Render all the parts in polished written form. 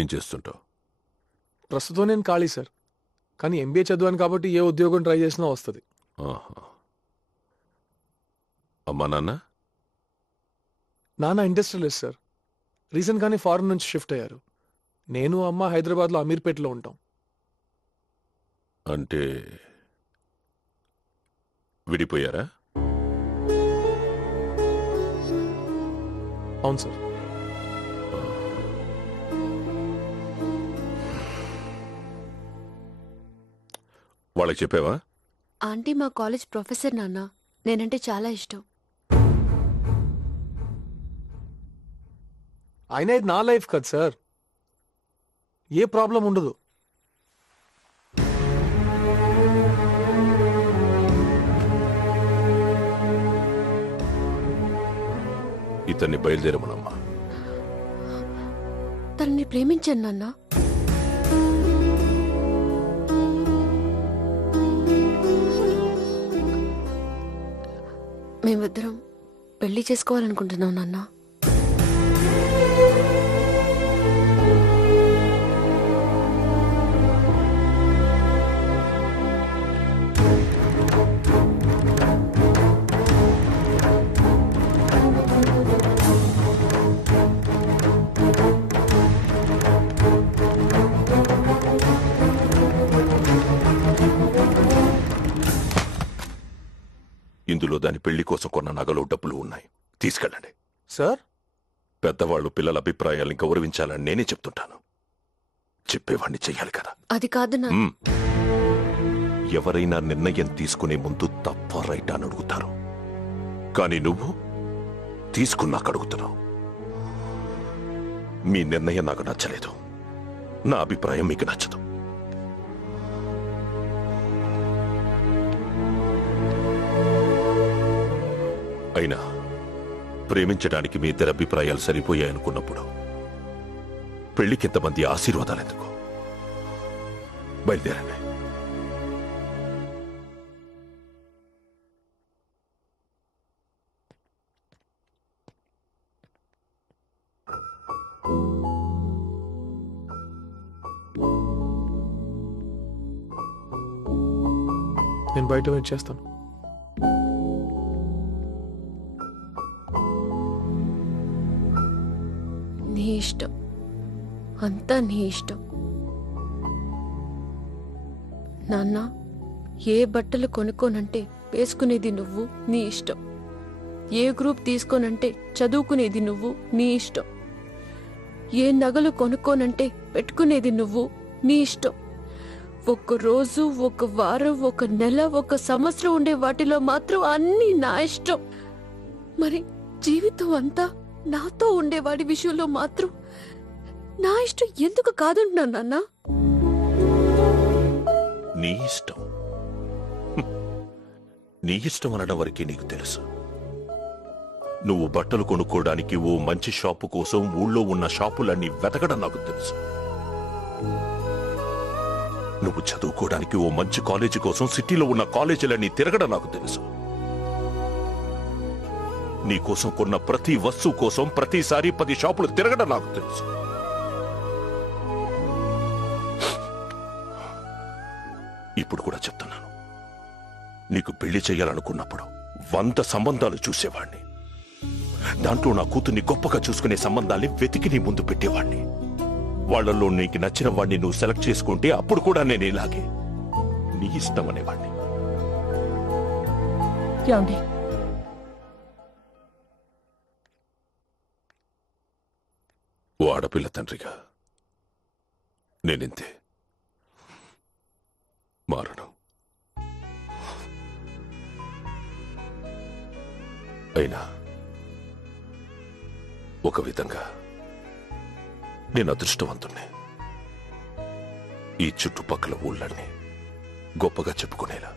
ఏం చేస్తుంటావు? ప్రస్తుతం నేను ఖాళీ సార్, కానీ ఎంబీఏ చదివాను కాబట్టి ఏ ఉద్యోగం ట్రై చేసినా వస్తుంది. అమ్మా నాన్న? నాన్న ఇండస్ట్రియలిస్ట్ సార్, రీసెంట్గానే ఫారెన్ నుంచి షిఫ్ట్ అయ్యారు. నేను అమ్మ హైదరాబాద్లో అమీర్పేటలో ఉంటాం. అంటే విడిపోయారా? అవును సార్. వాళ్ళకి చెప్పావా? ఆంటీ మా కాలేజ్ ప్రొఫెసర్ నాన్న, నేనంటే చాలా ఇష్టం. అయినా ఇది నా లైఫ్ కదా సార్, ఏ ప్రాబ్లం ఉండదు. ఇతన్ని బయలుదేరమనమ్మా. తనని ప్రేమించాను నాన్న. మేమిద్దరం పెళ్లి చేసుకోవాలనుకుంటున్నాం నాన్న. ఇందులో దాని పెళ్లి కోసం కొన్న నగలు డబ్బులు ఉన్నాయి, తీసుకెళ్ళండి. సార్, పెద్దవాళ్ళు పిల్లల అభిప్రాయాల్ని గౌరవించాలని నేనే చెప్తుంటాను, చెప్పేవాణ్ణి చెయ్యాలి కదా. అది కాదు నాన్న. ఎవరైనా నిర్ణయం తీసుకునే ముందు తప్ప రైట్ అని అడుగుతారు, కానీ నువ్వు తీసుకున్నాక అడుగుతున్నావు. మీ నిర్ణయం నాకు నచ్చలేదు, నా అభిప్రాయం మీకు నచ్చదు. అయినా ప్రేమించడానికి మీ ఇద్దరి అభిప్రాయాలు సరిపోయాయనుకున్నప్పుడు పెళ్లికింతమంది ఆశీర్వాదాలు ఎందుకు? బయలుదేరండి. నేను బయట వెయిట్ చేస్తాను. నీ ఇష్టం, అంతా నీ ఇష్టం నాన్న. ఏ బట్టలు కొనుక్కోనంటే వేసుకునేది నువ్వు, నీ ఇష్టం. ఏ గ్రూప్ తీసుకోనంటే చదువుకునేది నువ్వు, నీ ఇష్టం. ఏ నగలు కొనుక్కోనంటే పెట్టుకునేది నువ్వు, నీ ఇష్టం. ఒక రోజు, ఒక వారం, ఒక నెల, ఒక సంవత్సరం ఉండే వాటిలో మాత్రం అన్నీ నా ఇష్టం. మరి జీవితం అంతా నాతో ఉండేవాడి విషయంలో మాత్రం నా ఇష్టం ఎందుకు కాదుంటున్నాను నాన్న? నీ ఇష్టం, నీ ఇష్టం అనడం వరకే నీకు తెలుసు. నువ్వు బట్టలు కొనుక్కోవడానికి ఓ మంచి షాపు కోసం ఊళ్ళో ఉన్న షాపులన్నీ వెతకడం నాకు తెలుసు. నువ్వు చదువుకోవడానికి ఓ మంచి కాలేజీ కోసం సిటీలో ఉన్న కాలేజీలన్నీ తిరగడం నాకు తెలుసు. నీ కోసం కొన్న ప్రతి వస్తువు కోసం ప్రతిసారి 10 షాపులు తిరగడం నాకు తెలుసు. ఇప్పుడు కూడా చెప్తున్నాను, నీకు పెళ్లి చేయాలనుకున్నప్పుడు 100 సంబంధాలు చూసేవాణ్ణి. దాంట్లో నా కూతుర్ని గొప్పగా చూసుకునే సంబంధాల్ని వెతికి నీ ముందు పెట్టేవాణ్ణి. వాళ్లలో నీకు నచ్చిన వాణ్ణి నువ్వు సెలెక్ట్ చేసుకుంటే అప్పుడు కూడా నేను ఇలాగే నీ ఇష్టం అనేవాణ్ణి. ఓ ఆడపిల్ల తండ్రిగా నేనింతే, మారను. అయినా ఒక విధంగా నేను అదృష్టవంతుణ్ణి. ఈ చుట్టుపక్కల ఊళ్ళన్నీ గొప్పగా చెప్పుకునేలా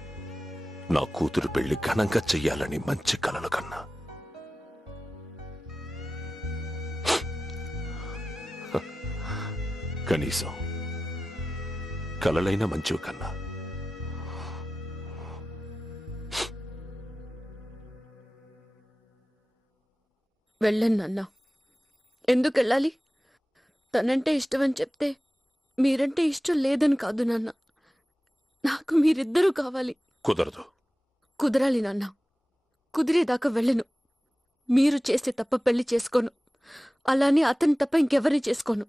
నా కూతురు పెళ్లి ఘనంగా చెయ్యాలని మంచి కలలు కన్నా. కనీసం కలలైన మంచివి కన్నా. వెళ్ళను నాన్న. ఎందుకు వెళ్ళాలి? తనంటే ఇష్టమని చెప్తే మీరంటే ఇష్టం లేదని కాదు నాన్న. నాకు మీరిద్దరూ కావాలి. కుదరదు. కుదరాలి నాన్న. కుదిరేదాకా వెళ్ళను. మీరు చేస్తే తప్ప పెళ్లి చేసుకోను. అలానే అతను తప్ప ఇంకెవరిని చేసుకోను.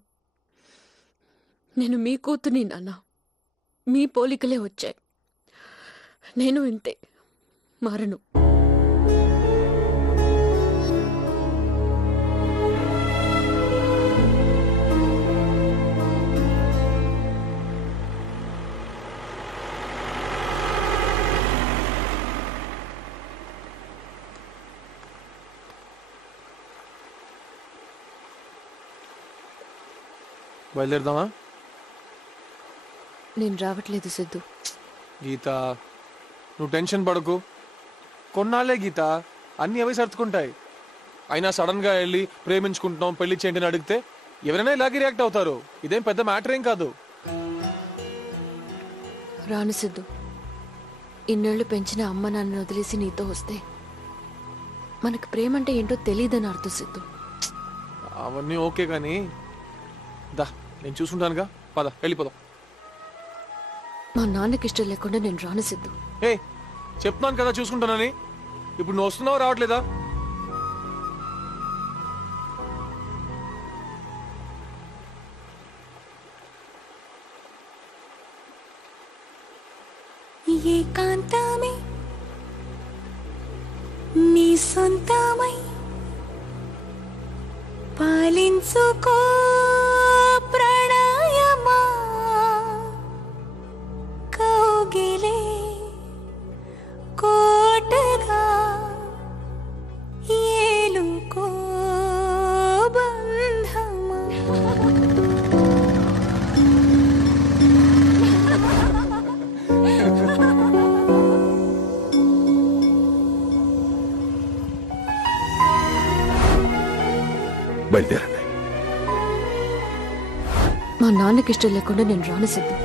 నేను మీ కూతుని నాన్న. మీ పోలికలే వచ్చాయి. నేను ఇంతే, మారను. బయలుదేరదామా? నేను రావట్లేదు సిద్ధు. గీత, నువ్వు టెన్షన్ పడకు. కొన్నాళ్ళే గీత, అన్నీ అవే సర్దుకుంటాయి. అయినా సడన్ గా వెళ్ళి ప్రేమించుకుంటున్నాం పెళ్లి చేయండి అని అడిగితే ఎవరైనా ఇలాగే రియాక్ట్ అవుతారు. ఇదేం పెద్ద మ్యాటర్ ఏం కాదు. రాను సిద్ధు. ఇన్నేళ్లు పెంచిన అమ్మ నాన్నని వదిలేసి నీతో వస్తే మనకు ప్రేమంటే ఏంటో తెలియదని అర్థం సిద్ధు. అవన్నీ ఓకే కానీ దా, నేను చూసుకుంటానుగా. పద, వెళ్ళిపోదాం. మా నాన్నకి ఇష్టం లేకుండా నేను రాను సిద్ధు. ఏ, చెప్తున్నాను కదా చూసుకుంటానని. ఇప్పుడు నువ్వు వస్తున్నావు, రావట్లేదా? ఏకాంతమే నీ సొంతమై పాలించుకో ప్రణయమా, కౌగిలే కోటగా ఏలుకో బంధమా. బయలుదేరండి. మా నాన్నకి ఇష్టం లేకుండా నేను రాను సిద్ధు.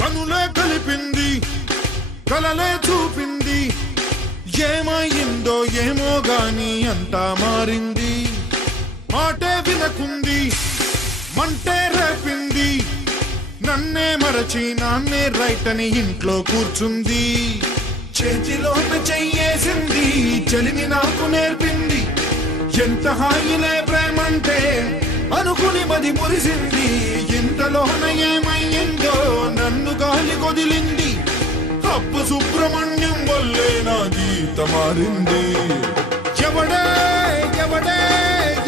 కనులే కలిపింది, కలలే చూపింది, ఏమైందో ఏమో గాని అంతా మారింది. మాటే వినకుంది, మంటే రేపింది, నన్నే మరచి నాన్నే రైట్ అని ఇంట్లో కూర్చుంది. చేతిలోన చెయ్యేసింది, చలిని నాకు నేర్పింది. ఎంత హాయిలే ప్రేమంటే అనుకుని మది మురిసింది. ఇంతలోన ఏమయ్యిందో నన్ను గాలి కొదిలింది. అప్పు సుబ్రహ్మణ్యం వల్లే నా గీత మారింది. ఎవడే ఎవడే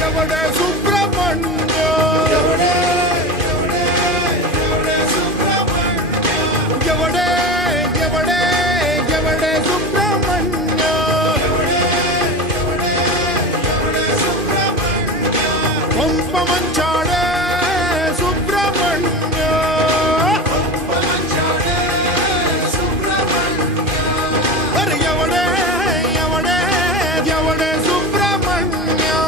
ఎవడే సుబ్రహ్మణ్యం, ఎవడే ఎవడే ఎవడే ఎవడే ఎవడే సుబ్రహ్మణ్యం, పంపమంచాడే సుబ్రహ్మణ్యం, అరే ఎవడే ఎవడే ఎవడే సుబ్రహ్మణ్యం,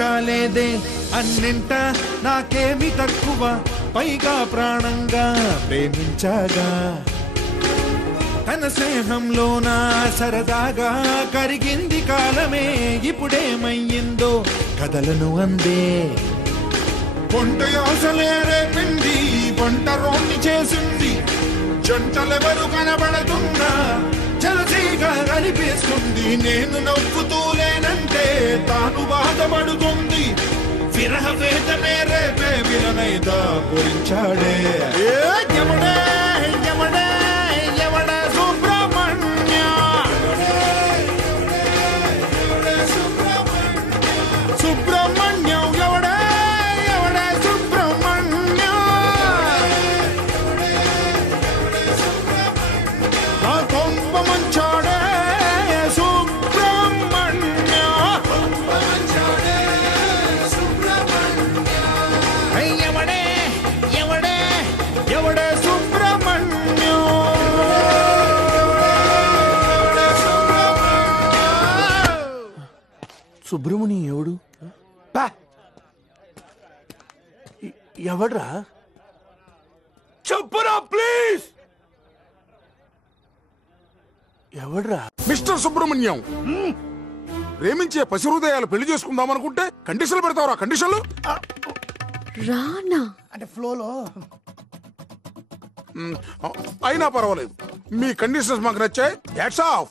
కాలేదే అన్నింట నాకేమి తక్కువ, పైగా ప్రాణంగా ప్రేమించాగా. తన స్నేహంలోన సరదాగా కరిగింది కాలమే, ఇప్పుడేమయ్యిందో కథలను అందే. కొంట ఆశలే రేపింది, వంట రోణ్ణి చేసింది. జంటలెవరు కనబడుతున్నా జలసీగా కనిపిస్తుంది. నేను నవ్వుతూలేనంటే తాను బాధపడుతుంది. విరహ వేదనే రేపే విలనైదా పూరించాడే. ఎవడే ఎవడే ఎవడే సుబ్రహ్మణ్య, సుబ్రహ్మణ్యం ఎవడే ఎవడే సుబ్రహ్మణ్య, నా కొంప మంచాడే సుబ్రహ్మణ్య, ఎవడే ఎవడే ఎవడే సుబ్రహ్మణ్య. సుబ్రహ్మణ్యం ఎవడు పా. ఎవడ్రా? చెప్పురా ప్లీజ్. ఎవడ్రా? మిస్టర్ సుబ్రహ్మణ్యం, ప్రేమించే పసి హృదయాలు పెళ్లి చేసుకుందాం అనుకుంటే కండిషన్లు పెడతావురా? కండిషన్లు రానా? అంటే ఫ్లోలో. అయినా పర్వాలేదు, మీ కండిషన్స్ మాకు నచ్చాయి. Hats off.